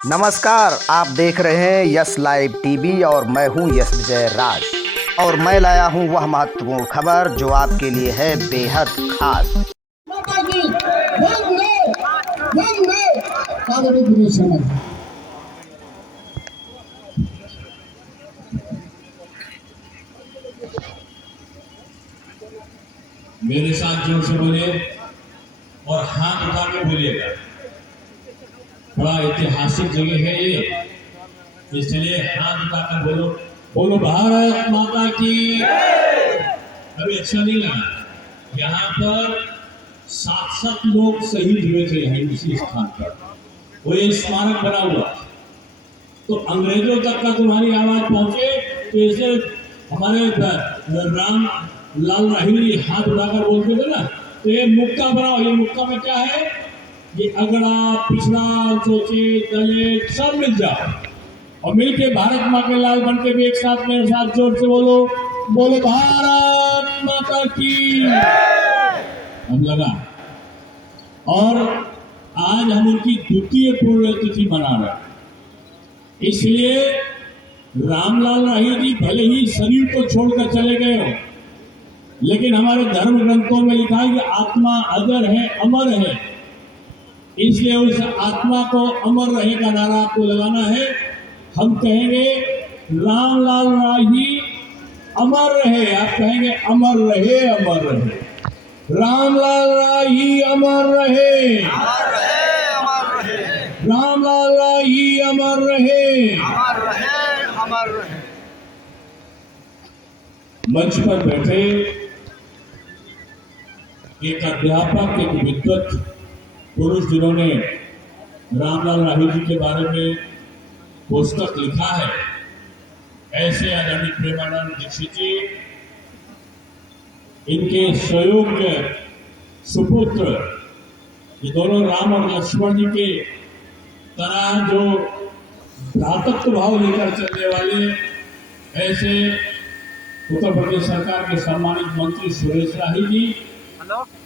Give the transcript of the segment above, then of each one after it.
नमस्कार, आप देख रहे हैं यस लाइव टीवी और मैं हूं यश विजय राज और मैं लाया हूं वह महत्वपूर्ण खबर जो आपके लिए है बेहद खास। मेरे साथ जोर से बोले और हाथ उठा के बोलिएगा। बड़ा ऐतिहासिक जगह है ये, इसलिए हाथ उठाकर बोलो, बोलो भारत माता की। अभी अच्छा नहीं लगा, यहाँ पर 7 लोग शहीद हुए थे यहाँ इसी स्थान पर। वो ये स्मारक बना हुआ, तो अंग्रेजों तक का तुम्हारी आवाज पहुंचे तो इसे हमारे राम लाल राही हाथ उठाकर बोलते थे ना, तो ये मुक्का बनाओ। ये मुक्का में क्या है? ये अगड़ा पिछड़ा सोचे दलित सब मिल जाओ और मिलके भारत माँ के लाल बन के भी एक साथ मेरे साथ जोर से बोलो, बोलो भारत माता की। हम लगा, और आज हम उनकी द्वितीय पुण्यतिथि मना रहे हैं। इसलिए रामलाल राही जी भले ही शरीर को छोड़कर चले गए हो, लेकिन हमारे धर्म ग्रंथों में लिखा है कि आत्मा अजर है, अमर है। इसलिए उस आत्मा को अमर रहे का नारा आपको लगाना है। हम कहेंगे रामलाल राही अमर रहे, आप कहेंगे अमर रहे, अमर रहे। रामलाल राही अमर रहे, रामलाल राही अमर रहे, अमर रहे। मंच पर बैठे एक अध्यापक, एक विद्वत पुरुष जिन्होंने रामलाल राही जी के बारे में पुस्तक लिखा है, ऐसे आदरणीय प्रेमानंद दीक्षित जी, इनके सहयोग्य सुपुत्र, ये दोनों राम और लक्ष्मण जी के तरह जो भ्रातृत्व भाव लेकर चलने वाले, ऐसे उत्तर प्रदेश सरकार के सम्मानित मंत्री सुरेश राही जी,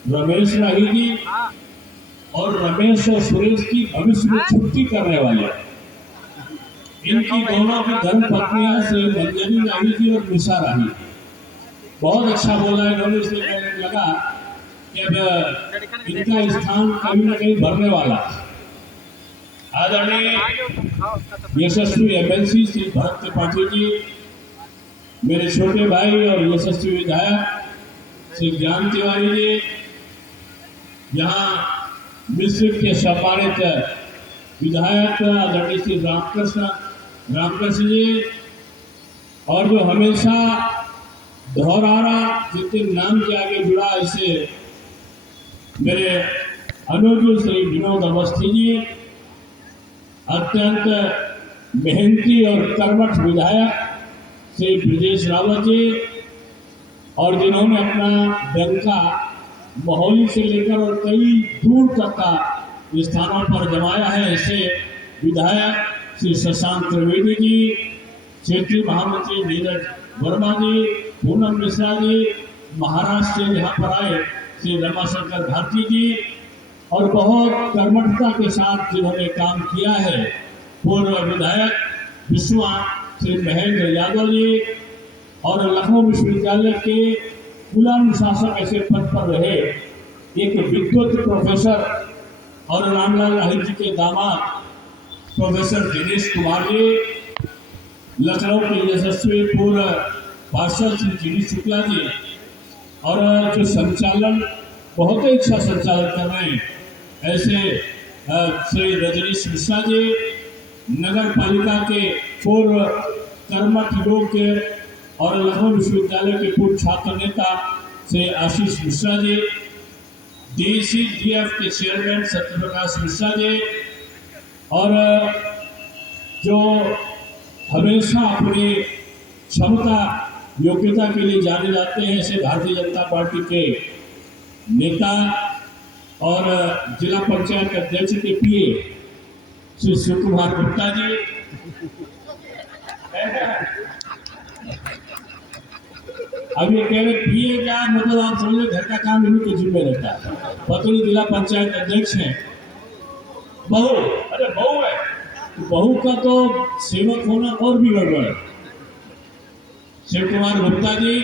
रमेश राही जी, और रमेश और सुरेश की भविष्य में छुट्टी करने वाले, इनकी दोनों की धर्म पत्नियां से मंजरी राही जी और निशा राही। बहुत अच्छा बोला इन्होंने, इसलिए कहने लगा कि अब इनका स्थान कहीं ना कहीं भरने वाला। आदरणीय यशस्वी एमएलसी श्री भरत त्रिपाठी जी, मेरे छोटे भाई और यशस्वी विधायक श्री ज्ञान तिवारी जी, यहाँ मिश्र के सम्मानित विधायक आदरणीय श्री रामकृष्ण जी, और जो हमेशा दोहरारा जितने नाम के आगे जुड़ा, ऐसे मेरे अनुज श्री विनोद अवस्थी जी, अत्यंत मेहनती और कर्मठ विधायक श्री ब्रजेश रावत जी, और जिन्होंने अपना डंका मोहाली से लेकर और कई दूर तक का स्थानों पर जमाया है, ऐसे विधायक श्री शशांक त्रिवेदी जी, क्षेत्रीय महामंत्री नीरज वर्मा जी, पूनम मिश्रा जी, महाराष्ट्र से यहाँ पर आए श्री रमाशंकर भारती जी, और बहुत कर्मठता के साथ जिन्होंने काम किया है, पूर्व विधायक विश्वा श्री महेंद्र यादव जी, और लखनऊ विश्वविद्यालय के कुलानुशासक ऐसे पद पर रहे एक विद्वत प्रोफेसर और रामलाल राही जी के दामाद प्रोफेसर दिनेश कुमार जी, लखनऊ के यशस्वी पूर्व पार्षद श्री जी शुक्ला जी, और जो संचालन बहुत ही अच्छा संचालन कर रहे हैं, ऐसे श्री रजनीश मिश्रा जी, नगर पालिका के पूर्व कर्मठ लोग के और लखनऊ विश्वविद्यालय के पूर्व छात्र नेता श्री आशीष मिश्रा जी, DCDF के चेयरमैन सत्यप्रकाश मिश्रा जी, और जो हमेशा अपनी क्षमता योग्यता के लिए जाने जाते हैं, ऐसे भारतीय जनता पार्टी के नेता और जिला पंचायत अध्यक्ष के PA श्री शिव कुमार गुप्ता जी, अब ये कह रहे PA क्या मतलब, आप समझे घर का काम इन्हीं के जिम्मे रहता है। पतली जिला पंचायत अध्यक्ष हैं, बहू, अरे बहू है, बहू का तो सेवक होना और भी गड़बड़ है। शिव कुमार गुप्ता जी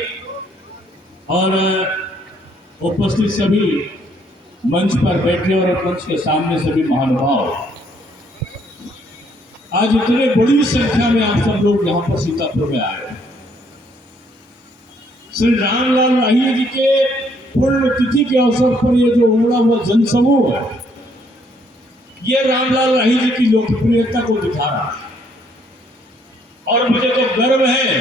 और उपस्थित सभी मंच पर बैठे और मंच के सामने सभी महानुभाव, आज इतने बड़ी संख्या में आप सब लोग यहाँ पर सीतापुर में आए हैं। श्री रामलाल राही जी के पुण्यतिथि के अवसर पर ये जो उमड़ा हुआ जनसमूह है, ये रामलाल राही जी की लोकप्रियता को दिखा रहा है। और मुझे तो गर्व है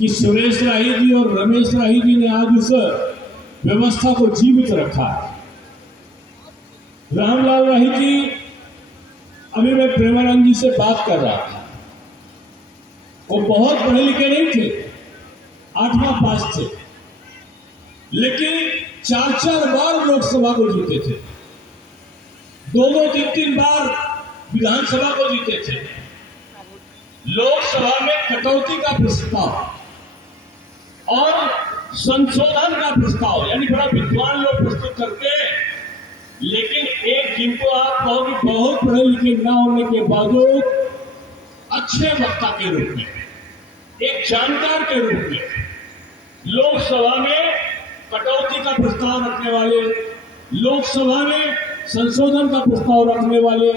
कि सुरेश राही जी और रमेश राही जी ने आज उस व्यवस्था को जीवित रखा है। रामलाल राही जी, अभी मैं प्रेमानंद जी से बात कर रहा था, वो बहुत पढ़े लिखे नहीं थे, 8वां पास थे, लेकिन 4-4 बार लोकसभा को जीते थे, 2-2, 3-3 बार विधानसभा को जीते थे। लोकसभा में कटौती का प्रस्ताव और संशोधन का प्रस्ताव, यानी बड़ा विद्वान लोग प्रस्तुत करते हैं, लेकिन एक जिनको आप कहोगे बहुत पढ़े लिखे न होने के बावजूद अच्छे वक्ता के रूप में, एक जानकार के रूप में, लोकसभा में कटौती का प्रस्ताव रखने वाले, लोकसभा में संशोधन का प्रस्ताव रखने वाले,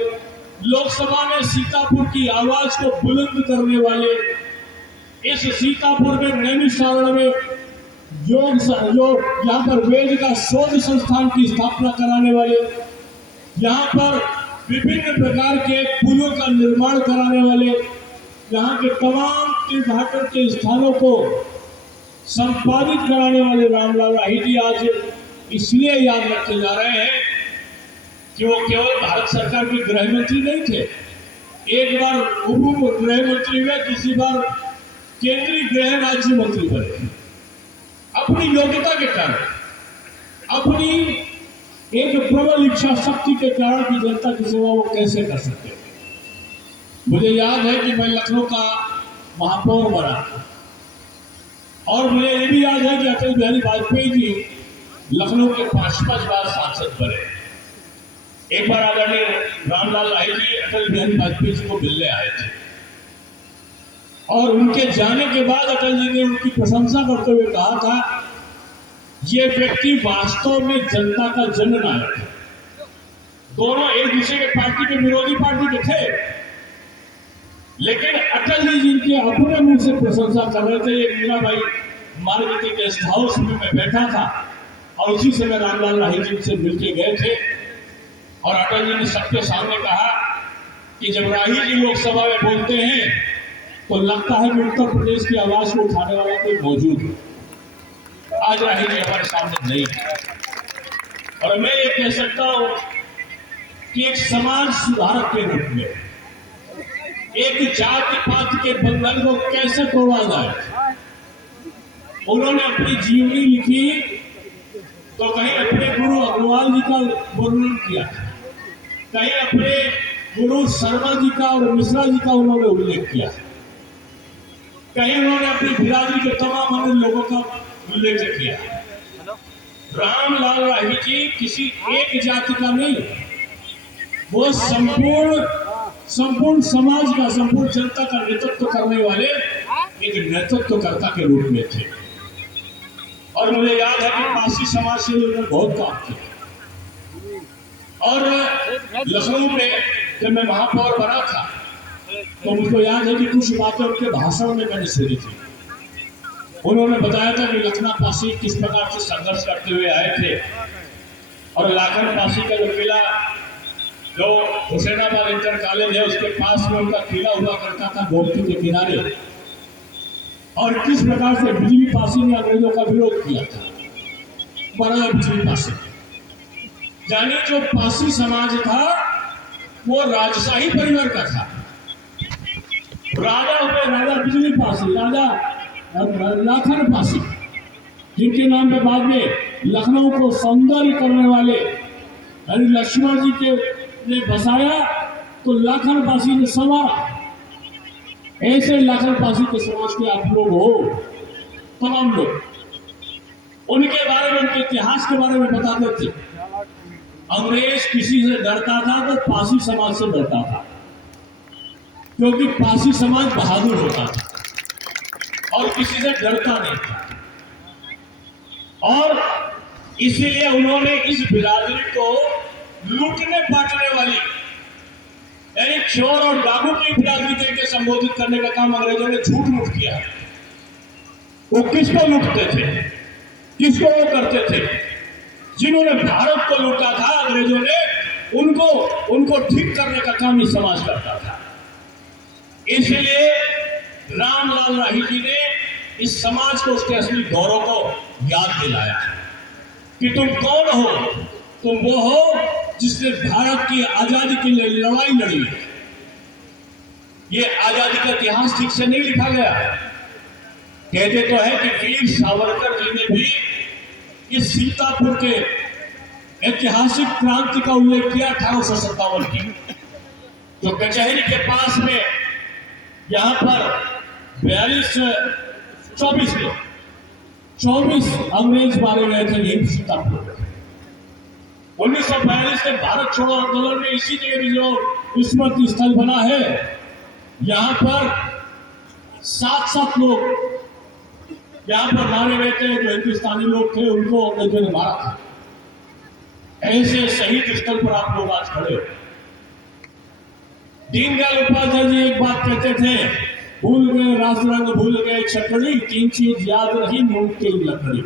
लोकसभा में सीतापुर की आवाज को बुलंद करने वाले, इस सीतापुर में नैमिषारण्य में जो यहाँ पर वेद का शोध संस्थान की स्थापना कराने वाले, यहाँ पर विभिन्न प्रकार के पुलों का निर्माण कराने वाले, यहाँ के तमाम तीर्थाटन के स्थानों को संपादित कराने वाले रामलाल राही जी आज इसलिए याद रखे जा रहे हैं कि वो केवल भारत सरकार के गृह मंत्री नहीं थे, एक बार उप गृह मंत्री हुए, दूसरी बार केंद्रीय गृह राज्य मंत्री बने। अपनी योग्यता के कारण, अपनी एक प्रबल इच्छा शक्ति के कारण की जनता की सेवा वो कैसे कर सकते हैं। मुझे याद है कि मैं लखनऊ का महापौर बना और मुझे ये भी याद है कि अटल बिहारी वाजपेयी जी लखनऊ के 5 बार सांसद बने। एक बार आदरणीय रामलाल राही जी अटल बिहारी वाजपेयी जी को मिलने आए थे और उनके जाने के बाद अटल जी ने उनकी प्रशंसा करते हुए कहा था, ये व्यक्ति वास्तव में जनता का जननायक है। दोनों एक दूसरे के पार्टी के विरोधी पार्टी के थे, लेकिन अटल जी जिनके अपने मुंह से प्रशंसा कर रहे थे। एक मीराबाई मार्ग के गेस्ट हाउस में मैं बैठा था और उसी से मैं रामलाल राही जी से मिलके गए थे और अटल जी ने सबके सामने कहा कि जब राही जी लोकसभा में बोलते हैं तो लगता है कि उत्तर प्रदेश की आवाज को उठाने वाला कोई मौजूद है। आज राही जी हमारे सामने नहीं है और मैं ये कह सकता हूं कि एक समाज सुधारक के रूप में, एक जाति पात के बंधन को कैसे तोड़ा जाए, उन्होंने अपनी जीवनी लिखी तो कहीं अपने गुरु अग्रवाल जी का वर्णन किया, कहीं अपने गुरु शर्मा जी का और मिश्रा जी का उन्होंने उल्लेख किया, कहीं उन्होंने अपनी बिरादरी के तमाम अन्य लोगों का उल्लेख किया। रामलाल राही जी किसी एक जाति का नहीं, वो संपूर्ण समाज का, संपूर्ण जनता का नेतृत्व करने वाले एक नेतृत्वकर्ता के रूप में थे। और मुझे याद है कि पारसी समाज से उन्होंने बहुत काम किया और लखनऊ में जब मैं महापौर बना था तो मुझको याद है कि कुछ बातें उनके भाषण में मैंने सुनी थी। उन्होंने बताया था कि लखना पासी किस प्रकार से संघर्ष करते हुए आए थे और लाखन पासी का जो किला, जो हुसैनाबाद इंटर कॉलेज है उसके पास में उनका किला हुआ करता था गोमती के किनारे, और किस प्रकार से बिजली पासी ने अंग्रेजों का विरोध किया था। बड़ा बिजली पासी, यानी जो पासी समाज था वो राजशाही परिवार का था। राजा हुए राजा बिजली पासी, राजा लाखन पासी, जिनके नाम पे बाद में लखनऊ को सौंदर्य करने वाले यानी लक्ष्मण जी के ने बसाया तो लाखन पासी ने संवारा। ऐसे लाखन पासी के समाज के आप लोग हो, तमाम लोग, उनके बारे में, उनके इतिहास के बारे में बताते थे। अंग्रेज किसी से डरता था तो पासी समाज से डरता था। क्योंकि पासी समाज बहादुर होता था और किसी से डरता नहीं था, और इसीलिए उन्होंने इस बिरादरी को लूटने बांटने वाली यानी चोर और डाकू की बिरादरी करके संबोधित करने का काम अंग्रेजों ने झूठ मूठ किया। वो किसको लूटते थे, किसको वो करते थे? जिन्होंने भारत को लूटा था अंग्रेजों ने, उनको ठीक करने का काम इस समाज करता था। इसलिए रामलाल राही जी ने इस समाज को उसके असली गौरव को याद दिलाया कि तुम कौन हो। तुम वो हो जिसने भारत की आजादी के लिए लड़ाई लड़ी। ये आजादी का इतिहास ठीक से नहीं लिखा गया। कहते तो है कि वीर सावरकर जी ने भी इस सीतापुर के ऐतिहासिक क्रांति का उल्लेख किया 1857 की, जो कचहरी के पास में यहां पर 24 अंग्रेज मारे गए थे यही सीतापुर में। 1942 के भारत छोड़ो आंदोलन में इसी जगह भी जो स्मृति स्थल बना है, यहां पर 7 लोग यहां पर मारे गए थे जो हिंदुस्तानी लोग थे, उनको अंग्रेजों ने मारा था। ऐसे शहीद स्थल पर आप लोग आज खड़े हो। दीनदयाल उपाध्याय जी एक बात कहते थे, भूल गए रास रंग भूल गए छकड़ी, 3 चीज याद रही नून तेल लकड़ी।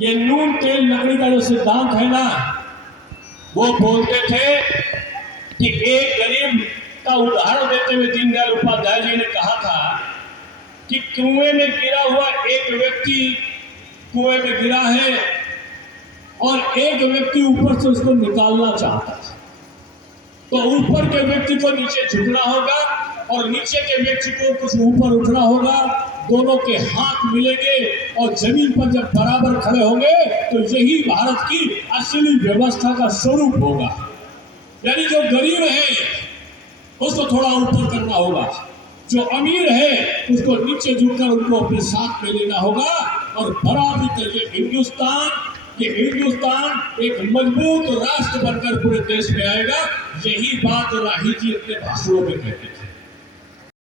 ये नून तेल लकड़ी का जो सिद्धांत है ना, वो बोलते थे कि एक गरीब का उदाहरण देते हुए दीनदयाल उपाध्याय जी ने कहा था कि कुएं में गिरा हुआ एक व्यक्ति कुएं में गिरा है और एक व्यक्ति ऊपर से उसको निकालना चाहता है, तो ऊपर के व्यक्ति को नीचे झुकना होगा और नीचे के व्यक्ति को कुछ ऊपर उठना होगा। दोनों के हाथ मिलेंगे और जमीन पर जब बराबर खड़े होंगे तो यही भारत की असली व्यवस्था का स्वरूप होगा। यानी जो गरीब है उसको थोड़ा ऊपर करना होगा, जो अमीर है उसको नीचे झुककर उनको अपने साथ में लेना होगा, और बराबरी करके हिंदुस्तान एक मजबूत राष्ट्र बनकर पूरे देश में आएगा। यही बात राही जी अपने भाषणों में कहते थे।